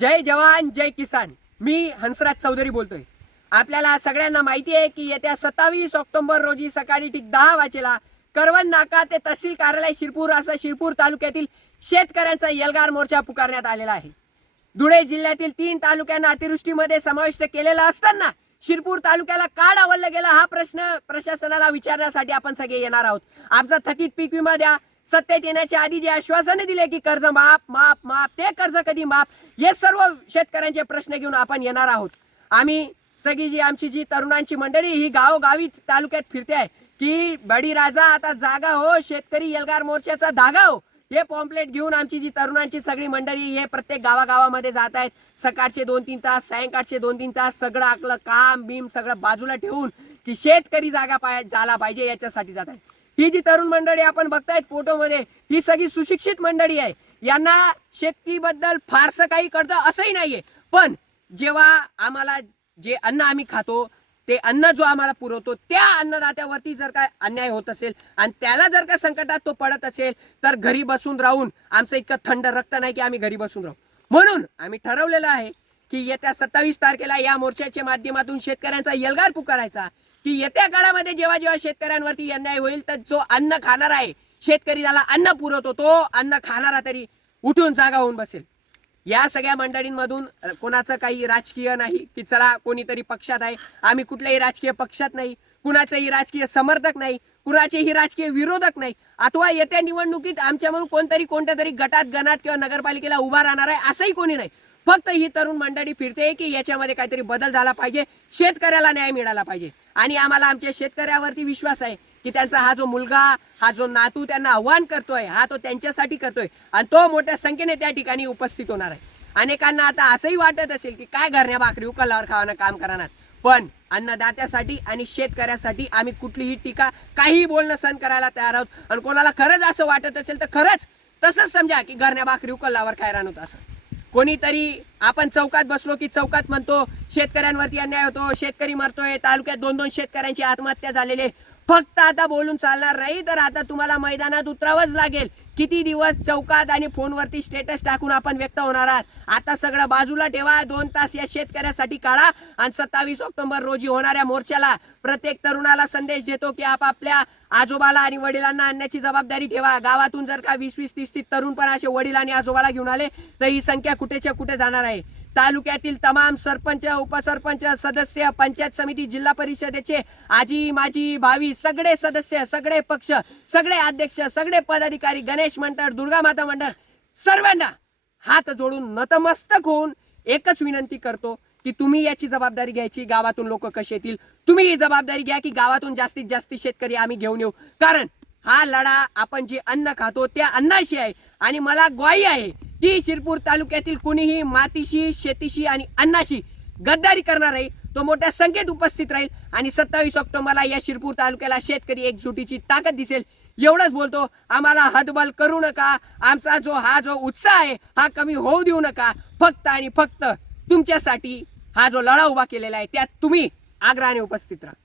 जय जवान जय किसान. मी हंसराज चौधरी बोलतोय. आपल्याला सगळ्यांना माहिती आहे की येत्या सत्तावीस ऑक्टोबर रोजी सकाळी ठीक दहा वाजेला करवन नाका ते तहसील कार्यालय शिरपूर असं शिरपूर तालुक्यातील शेतकऱ्यांचा एल्गार मोर्चा पुकारण्यात आलेला आहे. धुळे जिल्ह्यातील तीन तालुक्यांना अतिवृष्टीमध्ये समाविष्ट केलेला असताना शिरपूर तालुक्याला का आवडलं गेलं हा प्रश्न प्रशासनाला विचारण्यासाठी आपण सगळे येणार आहोत. आमचा थकीत पीक विमा द्या. सत्तेत येण्याच्या आधी जे आश्वासने दिले की कर्ज माफ माफ माफ ते कर्ज कधी माफ हे सर्व शेतकऱ्यांचे प्रश्न घेऊन आपण येणार आहोत. आम्ही सगळी जी आमची जी तरुणांची मंडळी ही गावोगावी तालुक्यात फिरते आहे की बडी राजा आता जागा हो शेतकरी एल्गार मोर्चाचा धागा हो हे पॉम्पलेट घेऊन आमची जी तरुणांची सगळी मंडळी हे प्रत्येक गावागावामध्ये जात आहेत. सकाळचे दोन तीन तास सायंकाळचे दोन तीन तास सगळं आपलं काम बीम सगळं बाजूला ठेवून की शेतकरी जागा पाय झाला पाहिजे याच्यासाठी जात आहे ही जी तरुण मंडळी आपण बघतायत फोटोमध्ये ही सगळी सुशिक्षित मंडळी आहे. यांना शेतीबद्दल फारसं काही कळतं असंही नाहीये. पण जेव्हा आम्हाला जे अन्न आम्ही खातो ते अन्न जो आम्हाला पुरवतो त्या अन्नदात्यावरती जर काय अन्याय होत असेल आणि त्याला जर का संकटात तो पडत असेल तर घरी बसून राहून आमचं इतकं थंड रक्त नाही की आम्ही घरी बसून राहू. म्हणून आम्ही ठरवलेलं आहे की येत्या सत्तावीस तारखेला या मोर्चाच्या माध्यमातून शेतकऱ्यांचा यलगार पुकारायचा. की येत्या काळामध्ये जेव्हा जेव्हा शेतकऱ्यांवरती अन्याय होईल तर जो अन्न खाणार आहे शेतकरी ज्याला अन्न पुरवतो तो अन्न खाणारा तरी उठून जागा होऊन बसेल. या सगळ्या मंडळींमधून कोणाचं काही राजकीय नाही की चला कोणीतरी पक्षात आहे आम्ही कुठल्याही राजकीय पक्षात नाही कुणाचंही राजकीय समर्थक नाही कुणाचेही राजकीय विरोधक नाही अथवा येत्या निवडणुकीत आमच्या म्हणून कोणतरी कोणत्या तरी गटात गणात किंवा नगरपालिकेला उभा राहणार आहे असंही कोणी नाही. फक्त ही तरुण मंडळी फिरते की याच्यामध्ये काहीतरी बदल झाला पाहिजे. शेतकऱ्याला न्याय मिळाला पाहिजे. आणि आम्हाला आमच्या शेतकऱ्यावरती विश्वास आहे की त्यांचा हा जो मुलगा हा जो नातू त्यांना आव्हान करतोय हा तो त्यांच्यासाठी करतोय. आणि तो मोठ्या संख्येने त्या ठिकाणी उपस्थित होणार आहे. अनेकांना आता असंही वाटत असेल की काय घरण्या भाकरी उकलावर खावाना काम करणार. पण अन्नदात्यासाठी आणि शेतकऱ्यासाठी आम्ही कुठलीही टीका काहीही बोलणं सहन करायला तयार आहोत. आणि कोणाला खरंच असं वाटत असेल तर खरंच तसंच समजा की घरण्या भाकरी उकलावर काय राहत असं. कोणीतरी आपण चौकात बसलो की चौकात म्हणतो शेतकऱ्यांवरती अन्याय होतो शेतकरी मरतोय तालुक्यात दोन दोन शेतकऱ्यांची आत्महत्या झालेले फक्त आता बोलून चालणार नाही तर आता तुम्हाला मैदानात उतरावंच लागेल. किती दिवस चौकात आणि फोनवरती स्टेटस टाकून आपण व्यक्त होणार आहात? आता सगळं बाजूला ठेवा दोन तास या शेतकऱ्यासाठी काढा आणि सत्तावीस ऑक्टोबर रोजी होणाऱ्या मोर्चाला प्रत्येक तरुणाला संदेश देतो की आपापल्या आजोबाला आणि वडिलांना आणण्याची जबाबदारी ठेवा. गावातून जर का वीस वीस तीस तीस तरुण पण असे वडील आणि आजोबाला घेऊन आले तर ही संख्या कुठेच्या कुठे जाणार आहे? तालुक्यातील तमाम सरपंच उपसरपंच सदस्य पंचायत समिती जिल्हा परिषदेचे आजी माजी भावी सगळे सदस्य सगळे पक्ष सगळे अध्यक्ष सगळे पदाधिकारी गणेश मंडळ दुर्गा माता मंडळ सर्वांना हात जोडून नतमस्तक होऊन एकच विनंती करतो की तुम्ही याची जबाबदारी घ्यायची. गावातून लोक कसे येतील? तुम्ही ही जबाबदारी घ्या की गावातून जास्तीत जास्त शेतकरी आम्ही घेऊन येऊ. कारण हा लढा आपण जे अन्न खातो त्या अन्नाशी आहे आणि मला ग्वाही आहे की शिरपूर तालुक्यातील कुणीही मातीशी शेतीशी आणि अन्नाशी गद्दारी करणार आहे तो मोठ्या संख्येत उपस्थित राहील. आणि सत्तावीस ऑक्टोबरला या शिरपूर तालुक्याला शेतकरी एकजुटीची ताकद दिसेल. एवढंच बोलतो आम्हाला हतबल करू नका. आमचा जो हा जो उत्साह आहे हा कमी होऊ देऊ नका. फक्त आणि फक्त तुमच्यासाठी हा जो लढा उभा केलेला आहे त्यात तुम्ही आग्रहाने उपस्थित राहा.